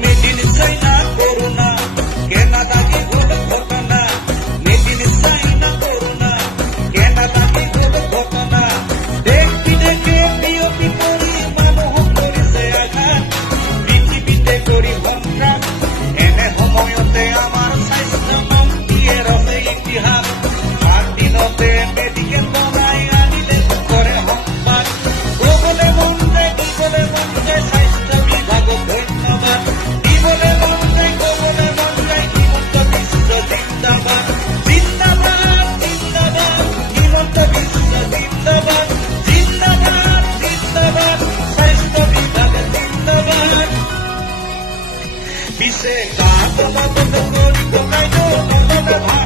made in China corona কেনা দাগে হল ঘটনা মেড ইন চাইনা করোনা কেনা দাগে হল ঘটনা দেখি দেখে বিয়পি পরি মানুহ কৰিছে আঘাত পৃথিৱীতে কৰি সংগ্ৰাম এনে সময়তে আমাৰ স্বাস্থ্য মন্ত্ৰীয়ে ৰচে ইতিহাস তাৰ দিনতে মেডিকেল বনাই আনিলে কৰে সংবাদ ক'বলৈ মন যায় দিবলৈ মন যায় স্বাস্থ্য বিভাগক ধন্যবাদ দিবলৈ মন যায় ক'বলৈ মন যায় হিমন্ত বিশ্ব জিন্দাবাদ জিন্দাবাদ জিন্দাবাদ হিমন্ত বিশ্ব জিন্দাবাদ জিন্দাবাদ জিন্দাবাদ স্বাস্থ্য বিভাগ জিন্দাবাদ পিছে কাক লগত কৰি ককাইদেউ নললে ভাল